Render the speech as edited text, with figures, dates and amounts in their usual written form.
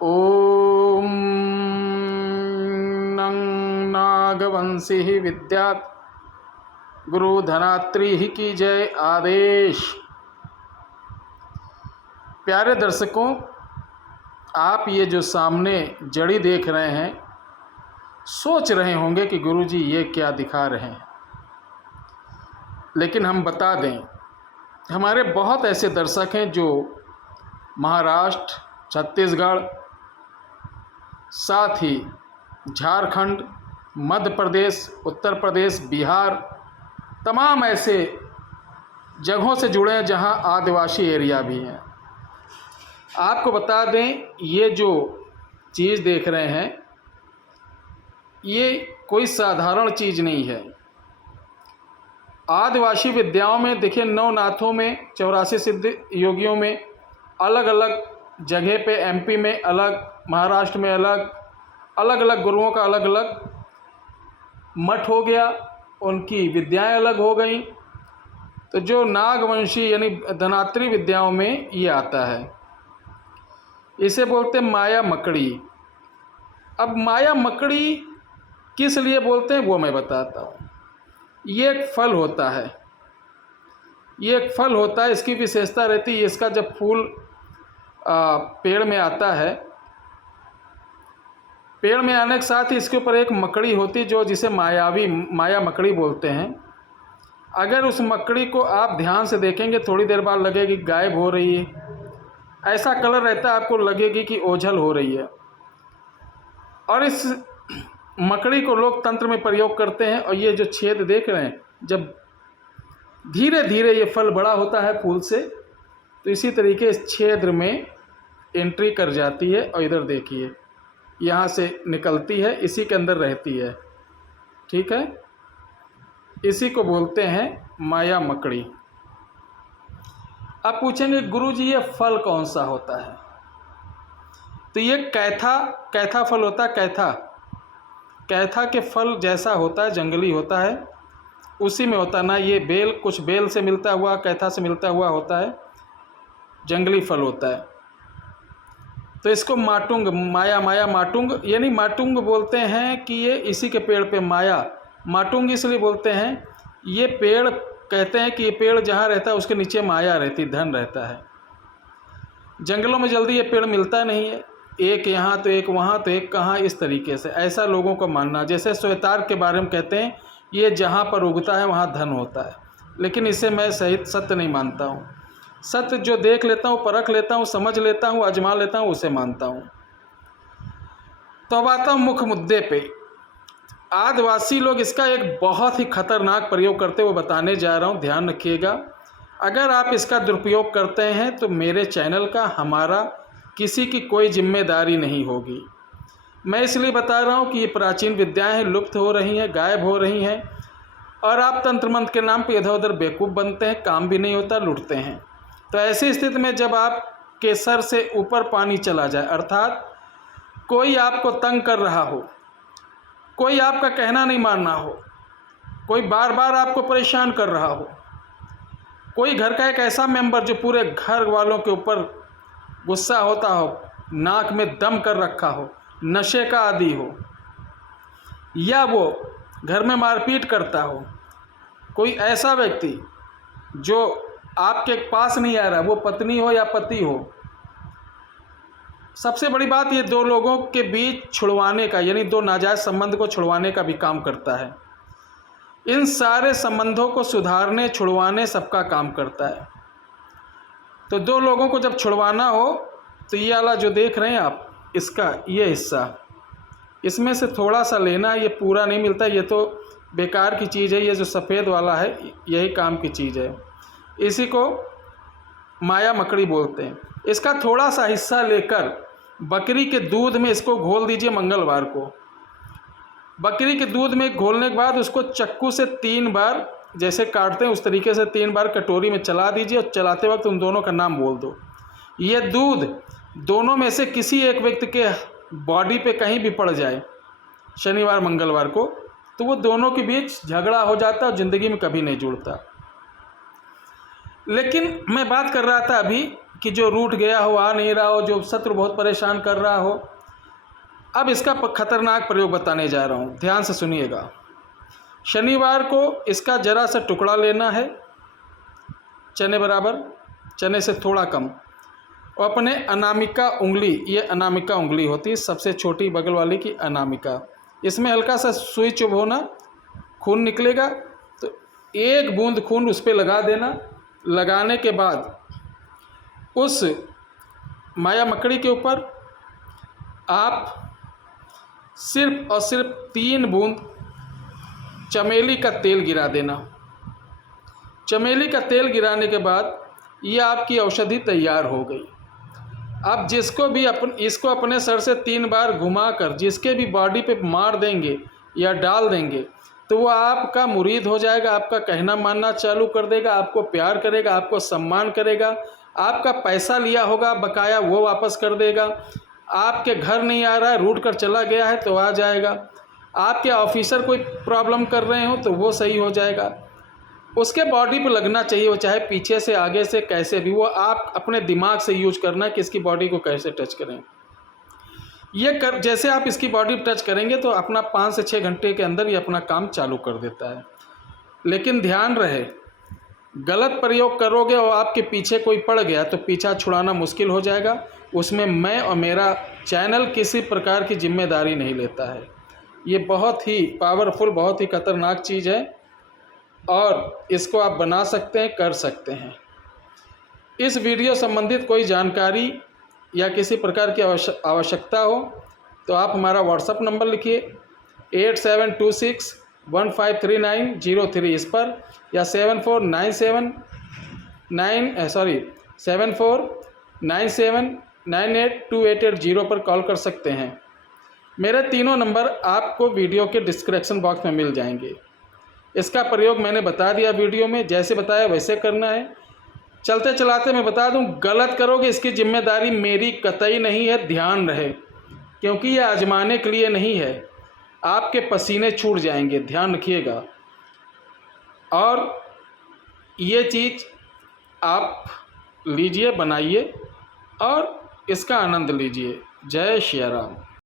ओम नं नागवंशी विद्यात् गुरु धनात्री की जय। आदेश। प्यारे दर्शकों, आप ये जो सामने जड़ी देख रहे हैं, सोच रहे होंगे कि गुरुजी ये क्या दिखा रहे हैं। लेकिन हम बता दें, हमारे बहुत ऐसे दर्शक हैं जो महाराष्ट्र, छत्तीसगढ़, साथ ही झारखंड, मध्य प्रदेश, उत्तर प्रदेश, बिहार, तमाम ऐसे जगहों से जुड़े हैं जहां आदिवासी एरिया भी हैं। आपको बता दें, ये जो चीज़ देख रहे हैं, ये कोई साधारण चीज़ नहीं है। आदिवासी विद्याओं में देखिए, नवनाथों में, 84 सिद्ध योगियों में, अलग अलग जगह पे, एमपी में अलग, महाराष्ट्र में अलग, अलग अलग गुरुओं का अलग अलग मठ हो गया, उनकी विद्याएं अलग हो गई। तो जो नागवंशी यानी धनात्री विद्याओं में ये आता है, इसे बोलते हैं माया मकड़ी। अब माया मकड़ी किस लिए बोलते हैं वो मैं बताता हूँ। ये एक फल होता है, ये एक फल होता है। इसकी विशेषता रहती है, इसका जब फूल पेड़ में आता है, पेड़ में आने के साथ ही इसके ऊपर एक मकड़ी होती जो जिसे माया मकड़ी बोलते हैं। अगर उस मकड़ी को आप ध्यान से देखेंगे, थोड़ी देर बाद लगेगी गायब हो रही है, ऐसा कलर रहता है, आपको लगेगी कि ओझल हो रही है। और इस मकड़ी को लोग तंत्र में प्रयोग करते हैं। और ये जो छेद देख रहे हैं, जब धीरे धीरे ये फल बड़ा होता है फूल से, तो इसी तरीके इस छेद में एंट्री कर जाती है। और इधर देखिए, यहाँ से निकलती है, इसी के अंदर रहती है। ठीक है, इसी को बोलते हैं माया मकड़ी। अब पूछेंगे गुरुजी ये फल कौन सा होता है? तो ये कैथा फल होता है। कैथा के फल जैसा होता है, जंगली होता है, उसी में होता है ना। ये बेल, कुछ बेल से मिलता हुआ, कैथा से मिलता हुआ होता है, जंगली फल होता है। तो इसको माटुंग, माया माटुंग यानी माटुंग बोलते हैं कि ये इसी के पेड़ पे माटुंग इसलिए बोलते हैं। ये पेड़, कहते हैं कि ये पेड़ जहाँ रहता है उसके नीचे माया रहती, धन रहता है। जंगलों में जल्दी ये पेड़ मिलता नहीं है, एक यहाँ तो एक वहाँ तो एक कहाँ, इस तरीके से ऐसा लोगों का मानना। जैसे श्वेतार के बारे में कहते हैं, ये जहाँ पर उगता है वहाँ धन होता है। लेकिन इसे मैं सही सत्य नहीं मानता हूँ। सत्य जो देख लेता हूँ, परख लेता हूँ, समझ लेता हूँ, आजमा लेता हूँ, उसे मानता हूँ। तो अब आता हूँ मुख्य मुद्दे पे। आदिवासी लोग इसका एक बहुत ही खतरनाक प्रयोग करते हुए बताने जा रहा हूँ, ध्यान रखिएगा। अगर आप इसका दुरुपयोग करते हैं तो मेरे चैनल का, हमारा, किसी की कोई जिम्मेदारी नहीं होगी। मैं इसलिए बता रहा हूँ कि ये प्राचीन विद्याएं लुप्त हो रही हैं, गायब हो रही हैं, और आप तंत्र मंत्र के नाम पे इधर उधर बेवकूफ़ बनते हैं, काम भी नहीं होता, लुटते हैं। तो ऐसी स्थिति में जब आपके सर से ऊपर पानी चला जाए, अर्थात कोई आपको तंग कर रहा हो, कोई आपका कहना नहीं मानना हो, कोई बार बार आपको परेशान कर रहा हो, कोई घर का एक ऐसा मेंबर जो पूरे घर वालों के ऊपर गुस्सा होता हो, नाक में दम कर रखा हो, नशे का आदी हो, या वो घर में मारपीट करता हो, कोई ऐसा व्यक्ति जो आपके पास नहीं आ रहा, वो पत्नी हो या पति हो। सबसे बड़ी बात, ये दो लोगों के बीच छुड़वाने का, यानी दो नाजायज़ संबंध को छुड़वाने का भी काम करता है। इन सारे संबंधों को सुधारने, छुड़वाने, सबका काम करता है। तो दो लोगों को जब छुड़वाना हो, तो ये वाला जो देख रहे हैं आप, इसका ये हिस्सा, इसमें से थोड़ा सा लेना, ये पूरा नहीं मिलता, ये तो बेकार की चीज़ है। ये जो सफ़ेद वाला है, यही काम की चीज़ है। इसी को माया मकड़ी बोलते हैं। इसका थोड़ा सा हिस्सा लेकर बकरी के दूध में इसको घोल दीजिए मंगलवार को। बकरी के दूध में घोलने के बाद उसको चक्कू से 3 बार, जैसे काटते हैं उस तरीके से 3 बार कटोरी में चला दीजिए, और चलाते वक्त उन दोनों का नाम बोल दो। ये दूध दोनों में से किसी एक व्यक्ति के बॉडी पे कहीं भी पड़ जाए शनिवार मंगलवार को, तो वो दोनों के बीच झगड़ा हो जाता और ज़िंदगी में कभी नहीं जुड़ता। लेकिन मैं बात कर रहा था अभी कि जो रूठ गया हो, आ नहीं रहा हो, जो शत्रु बहुत परेशान कर रहा हो। अब इसका खतरनाक प्रयोग बताने जा रहा हूँ, ध्यान से सुनिएगा। शनिवार को इसका जरा सा टुकड़ा लेना है, चने बराबर, चने से थोड़ा कम, और अपने अनामिका उंगली, ये अनामिका उंगली होती है सबसे छोटी बगल वाली की अनामिका, इसमें हल्का सा सुई चुभोना, खून निकलेगा तो एक बूंद खून उस पर लगा देना। लगाने के बाद उस माया मकड़ी के ऊपर आप सिर्फ और सिर्फ 3 बूंद चमेली का तेल गिरा देना। चमेली का तेल गिराने के बाद ये आपकी औषधि तैयार हो गई। आप जिसको भी इसको अपने सर से 3 बार घुमाकर जिसके भी बॉडी पे मार देंगे या डाल देंगे तो वो आपका मुरीद हो जाएगा, आपका कहना मानना चालू कर देगा, आपको प्यार करेगा, आपको सम्मान करेगा, आपका पैसा लिया होगा बकाया वो वापस कर देगा, आपके घर नहीं आ रहा है, रूठ कर चला गया है तो आ जाएगा, आपके ऑफिसर कोई प्रॉब्लम कर रहे हो तो वो सही हो जाएगा। उसके बॉडी पे लगना चाहिए, वो चाहे पीछे से आगे से कैसे भी, वो आप अपने दिमाग से यूज करना कि इसकी बॉडी को कैसे टच करें। जैसे आप इसकी बॉडी टच करेंगे तो अपना 5 से 6 घंटे के अंदर ये अपना काम चालू कर देता है। लेकिन ध्यान रहे, गलत प्रयोग करोगे और आपके पीछे कोई पड़ गया तो पीछा छुड़ाना मुश्किल हो जाएगा। उसमें मैं और मेरा चैनल किसी प्रकार की जिम्मेदारी नहीं लेता है। ये बहुत ही पावरफुल, बहुत ही खतरनाक चीज़ है और इसको आप बना सकते हैं, कर सकते हैं। इस वीडियो संबंधित कोई जानकारी या किसी प्रकार की आवश्यकता हो तो आप हमारा व्हाट्सअप नंबर लिखिए 8726153903 इस पर, या 7497982880 पर कॉल कर सकते हैं। मेरे तीनों नंबर आपको वीडियो के डिस्क्रिप्शन बॉक्स में मिल जाएंगे। इसका प्रयोग मैंने बता दिया वीडियो में, जैसे बताया वैसे करना है। चलते चलाते मैं बता दूं, गलत करोगे इसकी जिम्मेदारी मेरी कतई नहीं है, ध्यान रहे, क्योंकि ये आजमाने के लिए नहीं है। आपके पसीने छूट जाएंगे, ध्यान रखिएगा। और ये चीज़ आप लीजिए, बनाइए और इसका आनंद लीजिए। जय श्री राम।